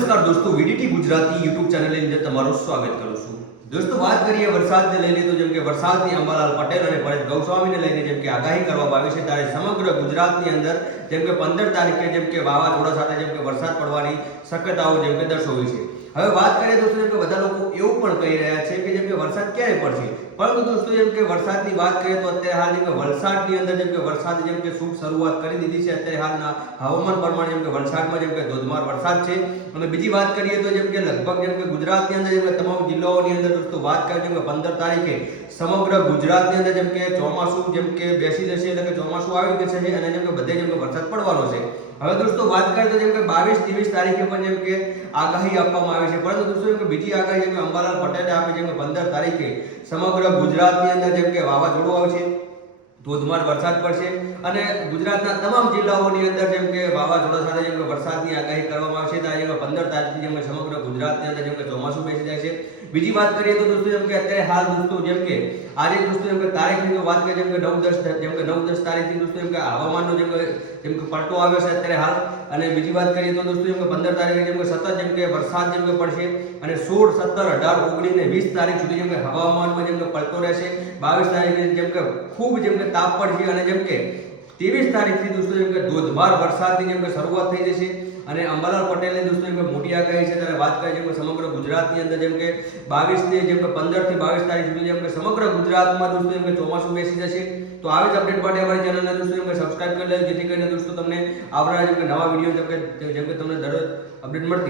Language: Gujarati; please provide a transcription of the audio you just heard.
નમસ્કાર દોસ્તો, વીડીટી ગુજરાતી યુટ્યુબ ચેનલની અંદર તમારું સ્વાગત કરું છું. દોસ્તો, વાત કરીએ વરસાદને લઈને તો જેમ કે વરસાદની અંબાલાલ પટેલ અને પરેશ ગૌસ્વામીને લઈને જેમ કે આગાહી કરવામાં આવી છે, ત્યારે સમગ્ર ગુજરાતની અંદર જેમ કે 15 તારીખે જેમ કે વાવાઝોડા સાથે જેમ કે વરસાદ પડવાની શક્યતાઓ જેમ કે દર્શાવી છે. હવે વાત કરીએ દોસ્તો, જેમ કે બધા લોકો એવું પણ કહી રહ્યા છે કે જેમ કે વરસાદ ક્યારે પડશે, પરંતુ દોસ્તો જેમ કે વરસાદની વાત કરીએ તો અત્યારે હાલ જેમ કે વલસાડની અંદર જેમ કે વરસાદ જેમ કે શુભ શરૂઆત કરી દીધી છે. અત્યારે હાલના હવામાન પ્રમાણે જેમ કે વલસાડમાં જેમ કે ધોધમાર વરસાદ છે. અને બીજી વાત કરીએ તો જેમ કે લગભગ જેમ કે ગુજરાતની અંદર જેમ કે તમામ જિલ્લાઓની અંદર દોસ્તો વાત કરીએ જેમ કે 15 તારીખે સમગ્ર ગુજરાતની અંદર જેમ કે ચોમાસું જેમ કે બેસી જશે, એટલે કે ચોમાસું આવી જશે અને જેમ કે બધે જેમ કે વરસાદ પડવાનો છે. હવે દોસ્તો વાત કરીએ તો જેમ કે 22-23 તારીખે પણ જેમ કે આગાહી આપવામાં આવી છે, પરંતુ દોસ્તો જેમ કે બીજી આગાહી જેમ કે અંબાલાલ પટેલે આપી જેમ કે 15 તારીખે સમગ્ર ગુજરાતની અંદર જેમ કે વાવાઝોડું આવશે, ધોધમાર વરસાદ પડશે અને ગુજરાતના તમામ જિલ્લાઓની અંદર જેમ કે વાવાઝોડા સાથે જેમ કે વરસાદની આગાહી કરવામાં આવશે. ત્યારે જેમ કે 15 તારીખથી જેમ કે સમગ્ર ગુજરાતની અંદર જેમ કે ચોમાસું બેસી જાય છે. બીજી વાત કરીએ તો દોસ્તો જેમ કે અત્યારે હાલ દોસ્તો જેમ કે આજે દોસ્તો જેમ કે તારીખની તો વાત કરીએ જેમ કે 9-10 તારીખથી દોસ્તો જેમ કે હવામાનનો જેમ કે પલટો આવ્યો છે અત્યારે હાલ. અને બીજી વાત કરીએ તો દોસ્તો જેમ કે 15 તારીખે જેમ કે સતત જેમ કે વરસાદ જેમ કે પડશે અને 16, 17, 18, 19 અને 20 તારીખ સુધી જેમ કે હવામાનમાં જેમ કે પલટો રહેશે. 22 તારીખે જેમ કે ખૂબ જેમ કે તાપ પડશે અને જેમ કે 23 તારીખથી દોસ્તો જેમ કે ધોધમાર વરસાદની જેમ કે શરૂઆત થઈ જશે. અને અંબાલાલ પટેલને દોસ્તો જેમ કે મોટી આગાહી છે, ત્યારે વાત કરીએ જેમ કે સમગ્ર ગુજરાતની અંદર જેમ કે 15 થી 22 તારીખ સુધી જેમ કે સમગ્ર ગુજરાતમાં દોસ્તો જેમ કે ચોમાસું બેસી જશે. તો આવી જ અપડેટ માટે અમારી ચેનલને દોસ્તો જેમ કે સબસ્ક્રાઇબ કરી લેજો, જેથી કરીને દોસ્તો તમને આવનારા જેમ કે નવા વિડીયો જેમ કે તમને દરરોજ અપડેટ મળતી